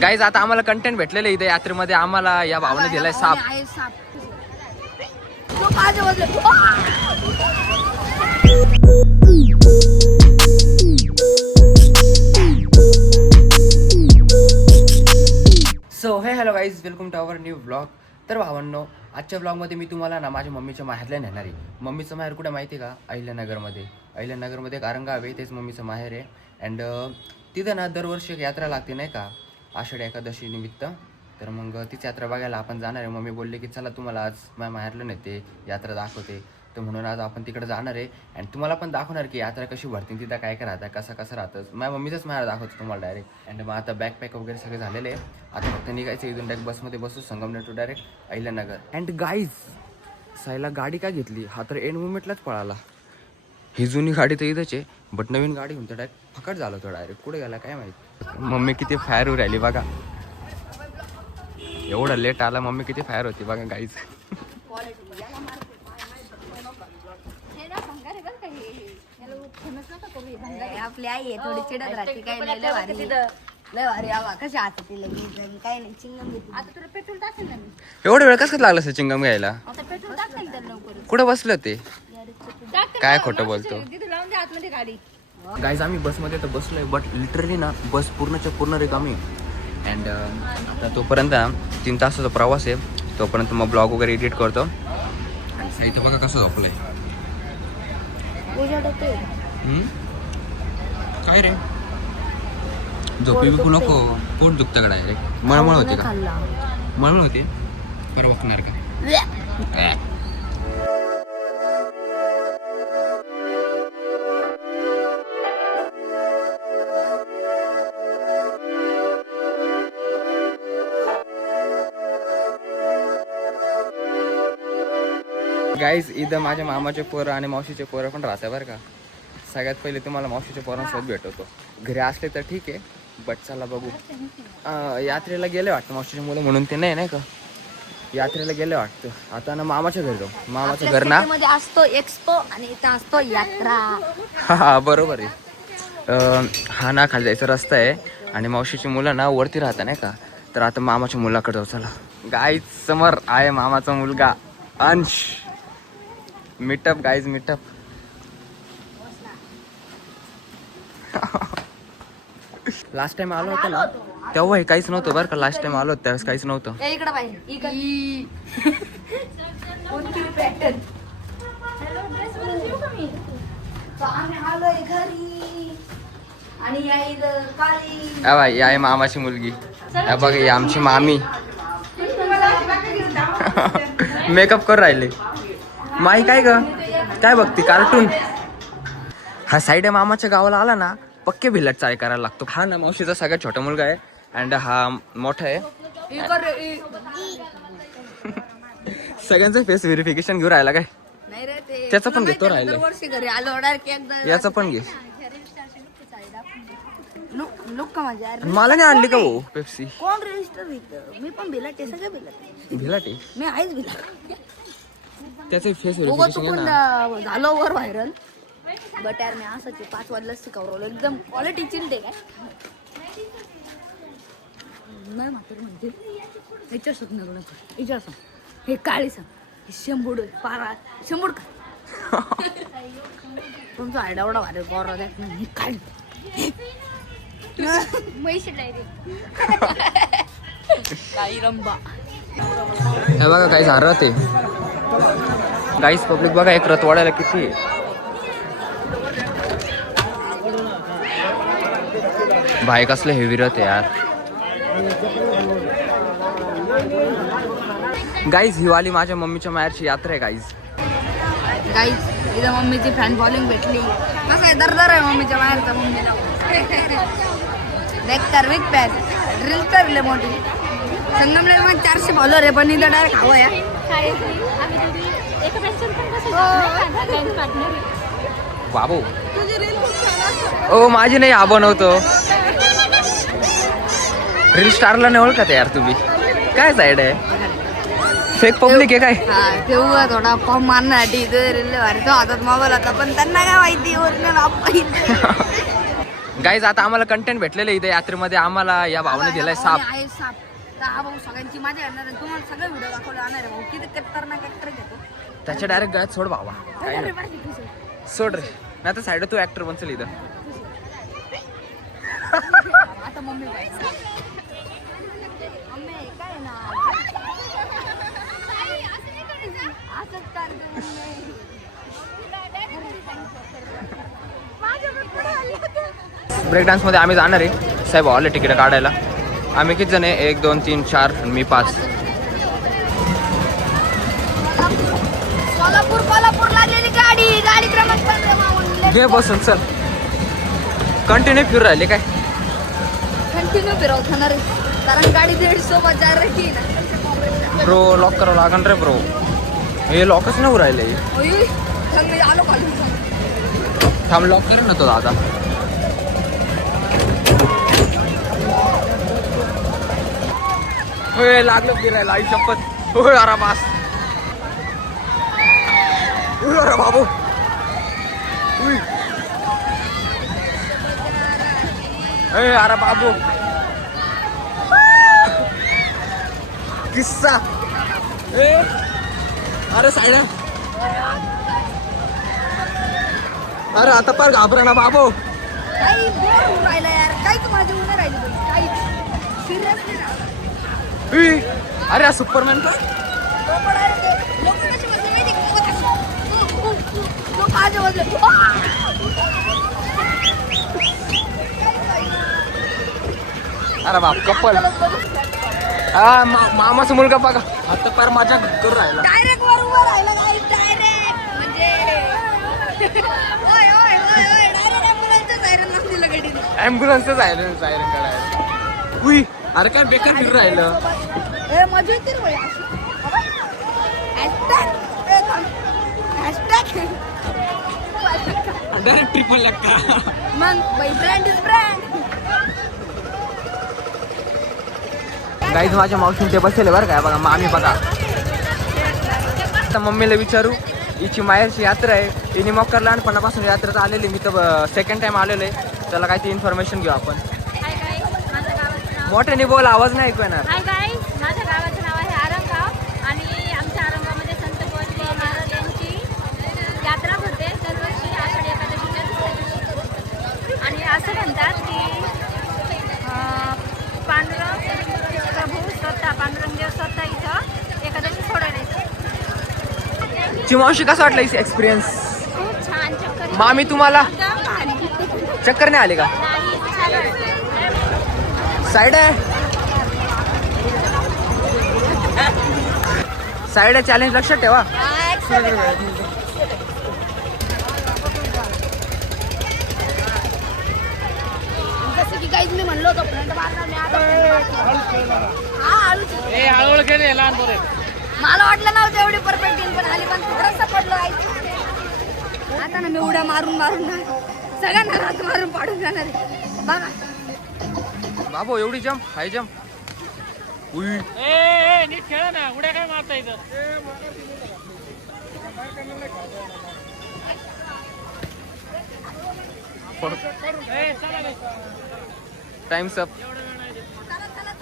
Guys आता आम्हाला content भेटलेलं इथे यात्रेमध्ये. आम्हाला या भावाने दिलाय साप. So hey hello guys, welcome to our new blog. तर भावांनो, आजच्या ब्लॉगमध्ये मी तुम्हाला ना माझ्या मम्मीच्या माहेरला नेणार आहे. मम्मीचं माहेर कुठे माहिती आहे का? अहिल्यानगरमध्ये. अहिल्यानगरमध्ये गारंगाव आहे, तेच मम्मीचं माहेर आहे. अँड तिथं ना दरवर्षी एक यात्रा लागते नाही का, आषाढी एकादशी निमित्त. तर मग तीच यात्रा बघायला आपण जाणार आहे. मम्मी बोलले की चला तुम्हाला आज माझ्या माहेरला नेते, यात्रा दाखवते. तर म्हणून आज आपण तिकडे जाणार आहे आणि तुम्हाला पण दाखवणार की यात्रा कशी भरते, तिथं काय काय राहतं, कसं राहतं. माझ्या मम्मीचंच माहेर दाखवतो तुम्हाला डायरेक्ट. अँड मग आता बॅकपॅक वगैरे सगळे झालेले आहे. आता फक्त निघायचं इथून डायरेक्ट बसमध्ये बसू, Sangamner to direct Ahilyanagar. And guys, साईला गाडी का घेतली? हा तर एंड मुमेंटलाच पळाला. ही जुनी गाडी तर इथंच आहे, बट नवीन गाडी होऊन तर डायरेक्ट फकट झालं. तो डायरेक्ट कुठे गेला काय माहिती. मम्मी किती फायर होऊन राहिली बघा. एवढा लेट आला, मम्मी किती फायर होती बघा गाईज. आपली आई आहे थोडी चिडत राहते. काय नाही, लय भारी लय भारी. आवा कशा आता तिला काय नाही, चिंगम घेतली. आता तुला पेट्रोल टाकेल ना मी. एवढा वेळ कसं लागला सर चिंगम घ्यायला? आता पेट्रोल टाकेल तर लवकर. कुठं बसलं ते? काय खोटं बोलतो तिथे लावून दे आतमध्ये गाडी. गाईज, आम्ही बसमध्ये तर बसलोय, बट लिटरली ना बस पूर्णच्या पूर्ण रिकामी. अँड आता तोपर्यंत 3 तासाचा प्रवास आहे, तोपर्यंत मग ब्लॉग वगैरे एडिट करतो. आणि इथं बघा कसं झोपलंय. काय रे, झोपी बिकू नको, पोट दुखतं का डायरेक्ट? मळमळ होते का? मळमळ होते, बरं वाटणार का? गाईज, इथं माझ्या मामाचे पोरं आणि मावशीचे पोरं पण राहतात बरं का. सगळ्यात पहिले तुम्हाला मावशीच्या पोरांसोबत भेटवतो. घरी असले तर ठीक आहे, बट चला बघू. यात्रेला गेले वाटतं मावशीची मुलं, म्हणून ते नाही का यात्रेला गेले वाटतं. आता ना मामाच्या घरी जाऊ. मामाचं घर ना असतो एक्सपो आणि इथं असतो यात्रा. हा बरोबर आहे. हा ना खाली जायचा रस्ता आहे आणि मावशीची मुलं ना वरती राहतात नाही का. तर आता मामाच्या मुलाकडे जाऊ चला. गाईज, समोर आहे मामाचा मुलगा अंश. Meetup guys, meetup. Last time आलो होतो ना तेव्हा हे काहीच नव्हतं बरं का. लास्ट टाइम आलो त्यावेळेस काहीच नव्हतं. इकडे पाहिजे. बाई, आहे मामाची मुलगी. बघ, ही आमची मामी. मेकअप करून राहिले. माई काय ग, काय बघती? कार्टून. हा साईड आहे मामाच्या गावाला आला ना पक्के भिल्लट चाय करायला लागतो. हा ना मावशीचा सगळ्यात छोटा मुलगा आहे अँड हा मोठा आहे. सगळ्यांचं फेस व्हेरिफिकेशन घेऊन राहिला काय? त्याचं पण घेतो राहिलं, याचं पण घे. मला नाही आणली का भाऊ पेप्सी? कोण रजिस्टर? मी पण भिलाटे, सगळे भिलाटे. भिलाटे मी आहेच भिलाटे. त्याचं फेस व्हेरिफिकेशन झालो वर व्हायरल. बट यार मी असंच 5 वाजला शिकवलं एकदम क्वालिटी चिलते काय नाही म्हातारी म्हणते. विचार शकणार विचार सांग, हे काळी सांग, शंभूड पारा शंभूड का तुमचा आयडा एवढा भारी गोरा द्या हे काळी काही रंबा. हे बघा काही झालं ते गाईस. पब्लिक बघा, एक रथ वाढायला किती आहे. भाई कसलं हेवी रथ आहे यार. गाईज, ही वाली माझ्या मम्मीच्या माहेरची यात्रा आहे गाईज. गाईज, इथं मम्मीची फॅन फॉलोइंग भेटली. कसं आहे, दरदर आहे मम्मीच्या बाहेरचा. मम्मीला बेकार विक पॅन ड्रिल करले मोठी. संगमनेर मध्ये 400 फॉलोअर आहे, पण इथं डायरेक्ट हवं या. बाबू ओ माझी नाही, हा बनवतो. रील स्टारला नाही ओळखत यार तुम्ही. काय साईड आहे, फेक पब्लिक आहे काय? तेव्हा थोडा फॉर्म मारण्यासाठी तो हातात मोबाईल होता, पण त्यांना काय माहिती होत नाही. गाईज आता आम्हाला कंटेंट भेटलेलं इथे यात्रेमध्ये. आम्हाला या भावाने दिलाय साप. आहे साप. तर हा भाऊ सगळ्यांची मजा येणार आहे. तुम्हाला सगळे व्हिडिओ दाखवले जाणार आहे. भाऊ किती खतरनाक ऍक्टर घेतो. त्याच्या डायरेक्ट गळ्यात सोड भावा. काय नाही. सोड रे. नाही तर साईड तू ऍक्टर बनशील इथं. आता मम्मी काय मम्मी काय ना असंच करते ब्रेक डान्स मध्ये आम्ही जाणार आहे. साहेब आले तिकीट काढायला. आम्ही किती जण आहे? 1 2 3 4 आणि मी 5. कोल्हापूर लागलेली गाडी क्रमांक 15 घे बसून चल. कंटिन्यू फिरू राहिले काय? कंटिन्यू फिरवणार कारण गाडी 150 बाजार राहील ना. ब्रो लॉक करावं लागन रे ब्रो. हे लॉकच नाही राहिले. चांगले आलो खाली. थांब लॉक करेन ना तो दादा. होय लागलं फिरायला. आई शपथ. होय अरे बास. अरे बाबू. अरे बाबू. किस्सा. अरे साईड. अरे आता पर घाबरा ना बाबू. काही बोर होऊन राहिला यार. काही तू माझ्या उन्हा राहिली काही सिरियसली ना. अरे हा सुपरमॅन का? अरे बाप कप्पल. हा मामाचा मुलगा बघा आता पर माझ्या करू राहिला. डायरेक्ट वर उभा राहिला गाईस. डायरेक्ट म्हणजे डायरेक्ट ॲम्ब्युलन्सचं सायरन नाव दिलं गाडीने. ॲम्ब्युलन्सचं सायरन काढायला. उई अरे काय बेकार फिरू राहिलं. ए मजा येते रे अशी. हॅशटॅग डायरेक्ट ट्रिपल लागता. मग बाई ब्रँड इज ब्रँड. गाईज माझ्या मावशीने ते बसले बरं काय बघा. मामी बघा. आता मम्मीला विचारू. हिची माहेरची यात्रा आहे. हिने मकर लहानपणापासून यात्रेत आलेली. मी तर सेकंड टाइम आलेलो आहे. त्याला काय ती इन्फॉर्मेशन घेऊ आपण. मोठ्याने बोल आवाज नाही ऐकू येणार. हाय गाईज, माझ्या गावाचं नाव आहे आरंगाव आणि आमच्या आरंगामध्ये संत गोष्टी महाराज यांची यात्रा भरते दरवर्षी आषाढी एकादशीच्या दुसऱ्या दिवशी. आणि असं म्हणतात की पांडुरंग प्रभू स्वतः पांडुरंगदेव स्वतः इथं एकादशी सोडायला येतात. ची मावशी कसा वाटला एक्सपिरियन्स? खूप छान चक्कर. मामी तुम्हाला एकदम भारी. चक्कर नाही आले का? नाही छान वाटतं. साईड आहे. साईड आहे. चॅलेंज लक्षात ठेवा. जसं की काहीच मी म्हणलो होतो फ्रंट मारणार नाही आता. हा मला वाटलं नव्हतं एवढी परफेक्ट येईल पण आली पण थोडंसं पडलं. आता ना मी उड्या मारून ना सगळ्यांना हात मारून पाडून जाणार आहे. बघा बाबू एवढी जम्प हाय जम्प. उई नीट खेळा ना. उड्या काय मारता इथं? Times up. चला.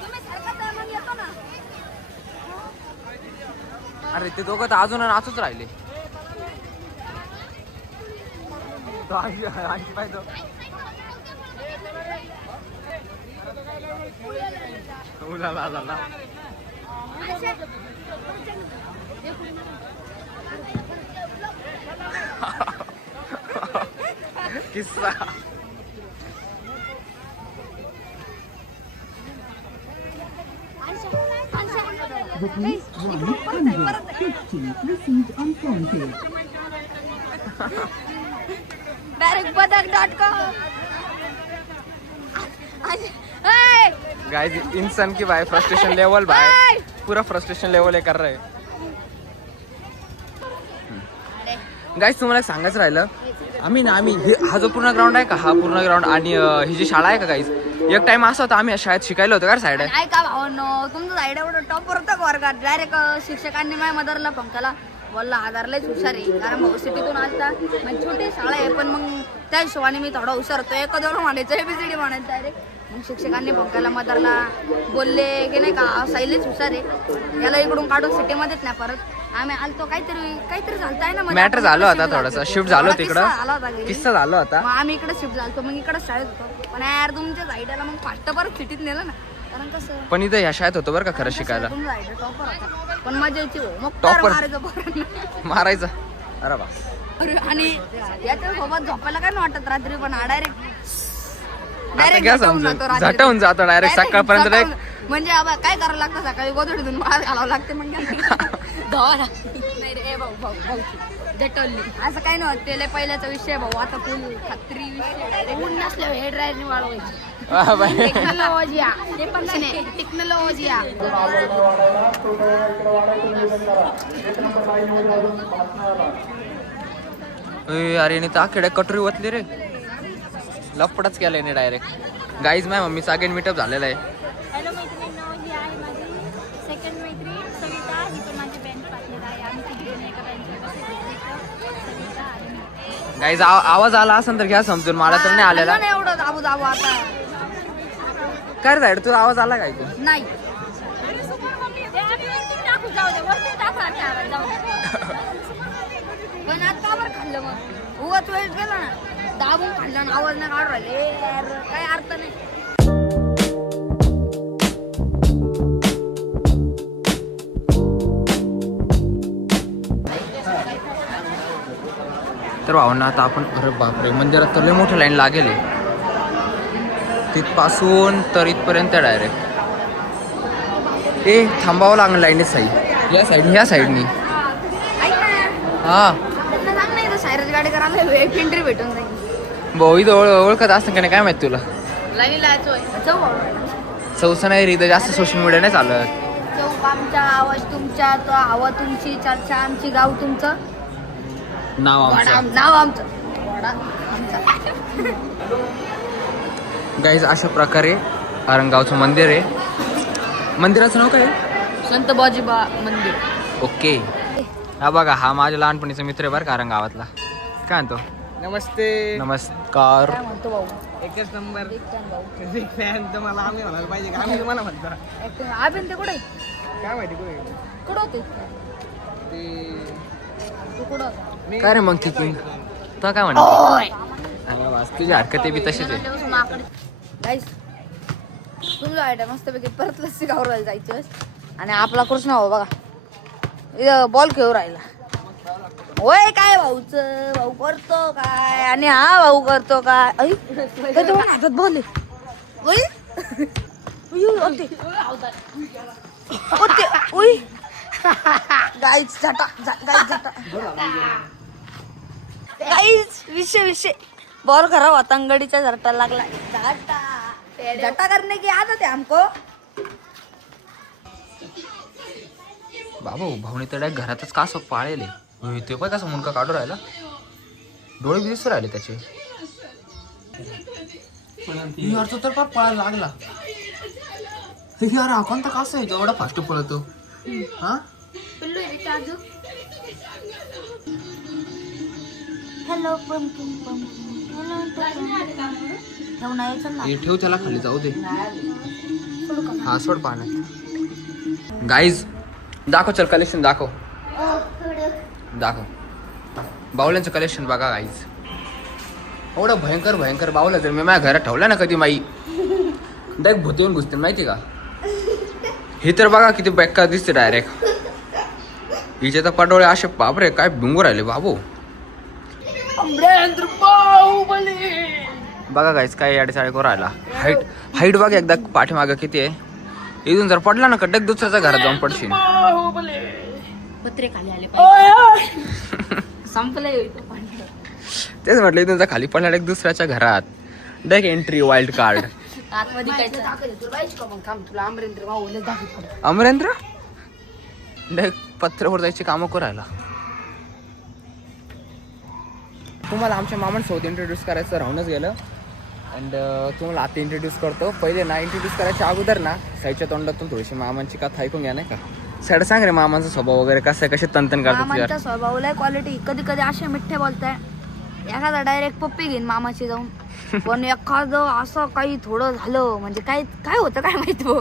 तुम्ही सारखा तर मग येतो ना. अरे ते दोघं तर अजून नाचूच राहिले. किस्सा. डायरेक्ट बदक.com. गाइस इंसान की भाई फ्रस्ट्रेशन लेवल भाई पूरा फ्रस्ट्रेशन लेवल हे कर रहे. गाइस तुम्हाला सांगायचं राहिलं आम्ही हा जो पूर्ण ग्राउंड आहे का हा पूर्ण ग्राउंड आणि ही जी शाळा आहे का गाइस एक टाइम असा होता आम्ही शाळेत शिकायला होतो का साईड आहे. ऐका भावांनो तुमचं साईड एवढं टॉपवर होतं का वर्गात. डायरेक्ट शिक्षकांनी माझ्या मदरला पंखाला बोलला आधारलाच हुशार आहे कारण भाऊ सिटीतून आलता म्हणजे छोटी शाळा आहे पण मग त्या हिशोबाने मी थोडा हुशार होतो. एक दोन म्हणायचं ABCD म्हणायचं डायरेक्ट. मग शिक्षकांनी पंकाला मदरला बोलले की नाही का सायलेच हुशार आहे, याला इकडून काढून सिटीमध्येच नाही परत. आम्ही आलतो काहीतरी झालताय ना मॅटर झालं होता थोडासा, शिफ्ट झालो तिकडं, किस्सा झाला होता. मग आम्ही इकडे शिफ्ट झालो, मग इकडे शाळेत होतो. पण यार तुमच्या साईडला मग फास्ट परत सिटीत नेलं ना, कारण कसं पण इथं ह्या शाळेत होतो बरं का खरं शिकायला. तुमचा आयडिया टॉपर होता, पण मजा यायची हो. मग Topper. मारायचं पोरांना. मारायचा. अरे बा आणि याच्या सोबत झोपायला काय नाही वाटत रात्री, पण हा डायरेक्ट आता काय समजून झटवून जातो डायरेक्ट सकाळपर्यंत direct. म्हणजे आबा काय करावं लागतं, सकाळी गोधडीतून बाहेर घालावं लागते. मग धावा लागते. नाही रे भाऊ जटवली असं काही नव्हतं. त्याला पहिल्याचा विषय भाऊ, आता फुल खत्री विषय. ऊन नसल्यावर हेड ड्रायरने वाळवायची. वा बाई. टेक्नॉलॉजी ते पण टेक्नॉलॉजी. अरे नी ता खेड्या कटोरी ओतली रे, लपडाच केलाय नाही डायरेक्ट. गाईज माझ्या मम्मीचा अगेन मीटअप झालेला आहे. हॅलो मैत्रिणींनो, ही आहे माझी सेकंड मैत्रीण सविता. ही पण माझी बँक पार्टनर आहे. आम्ही तिघी जण एका बँकेत सविता आणि मी. गाईज आवाज आला असेल तर घ्या समजून, मला तर नाही आलेला. एवढं दाबू दाबू आता काय साईड तुला आवाज आला काय तू? नाही. टाकू जाऊ दे, वरती टाकू आता आवाज जाऊ दे. पण आता का बरं खाल्लं मग? उगाच वेळ गेला ना, दाबून खाल्लं आणि आवाज नाही काढू राहिले. यार काही अर्थ नाही. तर भावना आता आपण, अरे बापरे, मंदिरात तर लय मोठं लाईन लागेल आहे. तिथपासून तर इथपर्यंत डायरेक्ट. थांबावं लागलं लाईनीत साईड, या साईडनी. ऐक ना, हा त्यांना सांग नाही तर सायरस गाडी करायला एक एंट्री भेटून जाईल. भाऊ इथं ओळखत असतं का नाही काय माहित तुला. लाईनीला जाऊ. चौसा नाही रे, इथं जास्त सोशल मीडिया नाही चालत. चौक आमचा, आवाज तुमचा, तो हवा तुमची, चर्चा आमची, गाव तुमचं, नाव आमचं. नाव आमचं, वडा आमचा. गाईज अशा प्रकारे आरंगावचं मंदिर आहे. मंदिराचं नाव काय आहे? संत बाजीबा मंदिर. ओके. हा बघा, हा माझ्या लहानपणीचा मित्र आहे बरं का आरंगावातला. काय म्हणतो? नमस्ते. नमस्कार. काय म्हणतो भाऊ? एकच नंबर एकटान भाऊ. फॅन तर मला आम्ही म्हणायला पाहिजे का आम्ही तुम्हाला म्हणतो. एकटान. आबिन ते कुठे? काय माहिती कुठे कुठं होते? ते तू कुठं होता? काय रे मग तिथून तो काय म्हणतो? तुझी हरकत बी तशीच आहे. गाईस, तुमचं आयडिया मस्तपैकी परत लस्सी गावरायला जायचं. आणि आपला कृष्ण भाऊ बघा बॉल खेळू राहिला. होय काय भाऊचं, भाऊ करतो काय आणि हा भाऊ करतो काय. हातात बॉल गाईच झटा गाईच विषय बॉल खराब होता, अंगडीच्या झरटा लागला. झटा करने की आदत है हमको. बाबा भाऊनी तर घरातच कासव पाळेले. ते पण कसा मुंडका काढू राहिला, डोळे बी दिसू राहिले त्याचे. यार तर पाप पळायला लागला. यार हा कोणता कासव आहे एवढा फास्ट पळतो? हा हॅलो पंकिन ठेव त्याला खाली, जाऊ दे. हा सोड पाण्यात. गाईज दाखव, चल कलेक्शन दाखव. बाहुल्यांचं कलेक्शन बघा गाईज. एवढं भयंकर बाहुला जर मी माझ्या घरात ठेवला ना कधी माई डायरेक्ट भूत येऊन घुसते माहिती का. हे तर बघा किती बेकार दिसते डायरेक्ट. हिचे तर पडोळे असे बापरे काय भिंगू राहिले बाबू. बघा गाईज काय याडे करू राहिला. हाईट बघा एकदा पाठीमागं किती आहे. इथून जर पडला ना कड्डक दुसऱ्याच्या घरात जाऊन पडशील. पत्रे खाली आले पाहिजे. संपलंय. तेच म्हटलं, इथून जर खाली पडला एक दुसऱ्याच्या घरात डायरेक्ट एंट्री वाईल्ड कार्ड. आतमध्ये काय तुला अमरेंद्र भाऊ दाखवतो. अमरेंद्र डायरेक्ट पत्र्यावर जायची कामं करू राहिला. तुम्हाला आमच्या मामांसोबत इंट्रोड्यूस करायचं राहूनच गेलं. अँड तुम्हाला आता इंट्रोड्यूस करतो. पहिले ना इंट्रोड्यूस करायच्या अगोदर ना साईडच्या तोंडातून थोडीशी मामांची कथा ऐकून घ्या नाही का. साईड सांग रे मामांचा स्वभाव वगैरे कसं आहे, कसे तंतन करतात. मामांच्या स्वभावाला क्वालिटी कधी कधी असे मिठ्ठे बोलताय, एखादा डायरेक्ट पप्पी घेईन मामाची जाऊन. पण एखादं असं काही थोडं झालं म्हणजे काय काय होतं काय माहिती हो,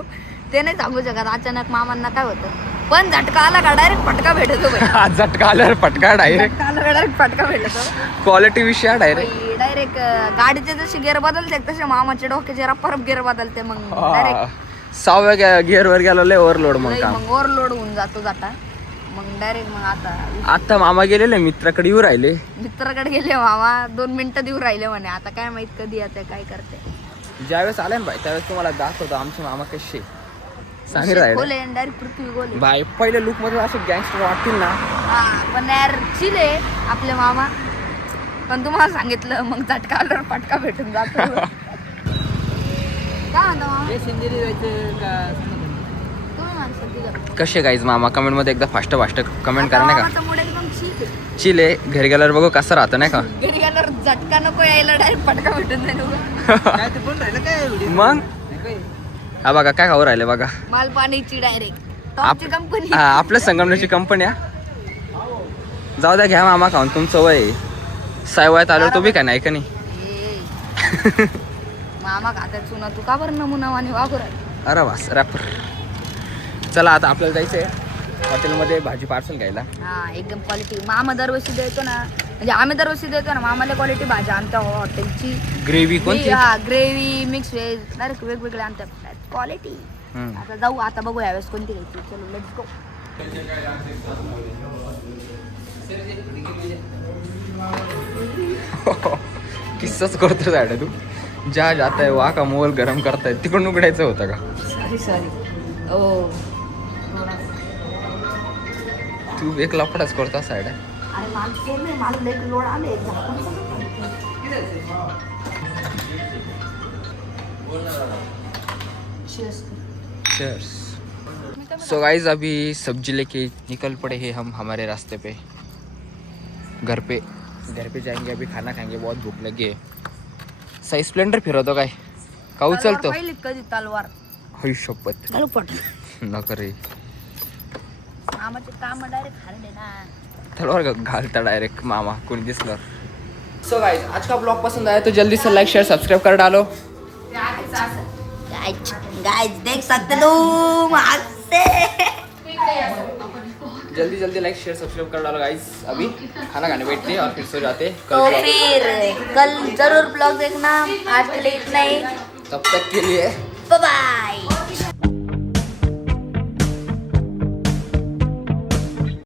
ते नाही सांगू शकत. अचानक मामांना काय होतं, पण झटका आला का डायरेक्ट फटका भेटतो. झटका आल्यावर फटका डायरेक्ट. झटका आला का डायरेक्ट फटका भेटतो. क्वालिटी विषय डायरेक्ट. डायरेक्ट गाडीचे जसे गेअर बदलते तसे मामाचे डोक्याचे रप्पा गेअर बदलते. मग डायरेक्ट 6व्या गिअरवर गेलो लय ओव्हरलोड मग काम. मग ओव्हरलोड होऊन जातो जाता. मग डायरेक्ट मग आता मामा गेलेले मित्राकडे येऊ राहिले. मित्राकडे गेले मामा 2 मिनिटं देऊ राहिले म्हणे. आता काय माहित कधी येते काय करते. ज्यावेळेस आले ना भाई त्यावेळेस तुम्हाला दाखवतो आमचे मामा कसे सांगू राहिले गोले डायरेक्ट पृथ्वी गोले. भाई. पहिले लुक मध्ये असं गँगस्टर वाटतील ना. हा पण यार चिले आपले मामा. पण तुम्हाला सांगितलं मग झटका आल्यावर फटका भेटून जातो. काय म्हणता मामा सिंदेरी जायचं का तुम्ही माणसं तिघं. कसे गाईज मामा कमेंट मध्ये एकदा फास्ट कमेंट करा नाही मामाचा मूड एकदम ठीक आहे. का. चिले घरी गेल्यावर बघू कसं राहतं नाही का. घरी गेल्यावर झटका नको यायला डायरेक्ट फटका भेटून जाईल. काय ते पण राहिलं काय व्हिडिओ मग हा बघा काय खाऊ राहिले बघा. मालपाणीची डायरेक्ट टॉपची कंपनी. हा, आपल्या संगमनेरची कंपनी. जाऊ द्या घ्या मामा खाऊन तुमचं वय सायवायत आलो तो बी काय नाही का नाही. मामा खात्यात चुना तू का बरं नमुना आणि वापर. अरे वास रॅपर. चला आता आपल्याला जायचंय हॉटेलमध्ये भाजी पार्सल घ्यायला. हा एकदम क्वालिटी. मामा दरवर्षी देतो ना, म्हणजे आम्ही दरवर्षी देतो ना मामाला क्वालिटी भाजी आमच्या हॉटेलची. ग्रेव्ही कोणती. हा ग्रेव्ही मिक्स व्हेज डायरेक्ट वेगवेगळे आणतात क्वालिटी. हम्म. आता जाऊ आता बघू यावेळेस कोणती घ्यायची. चलो लेट्स गो. किस्साच करतो साडे तू. ज्या जात आहे वा का मोल गरम करताय तिकडून उघडायचं होतं का. सॉरी ओ तू एक लफडाच करतो साईड. अरे मला एक लोड आले. चीयर्स. सो गाइस अभी सब्जी लेके निकल पड़े हैं हम हमारे रास्ते पे. घर पे जाएंगे अभी खाना खाएंगे. बहुत भूख लगी है. सही स्प्लेंडर फिरवतो काय का उचलतो. पहिली कधी तलवार हई शपथ तलपट. नको रे. मामाचे काम डायरेक्ट खाल्ले ना. तलवार घालता डायरेक्ट मामा कोणी दिसलं. सो गाइस आज का ब्लॉग पसंद आया तो जल्दी से लाइक शेयर सब्सक्राइब कर डालो. गाइस देख सकते तुम जल्दी लाइक शेयर सब्सक्राइब कर डालो गाइस. अभी खाना खाने बैठते हैं और फिर सो जाते हैं. तो फिर कल जरूर ब्लॉग देखना. आज के लिए इतना ही. तब तक के लिए बाय बाय.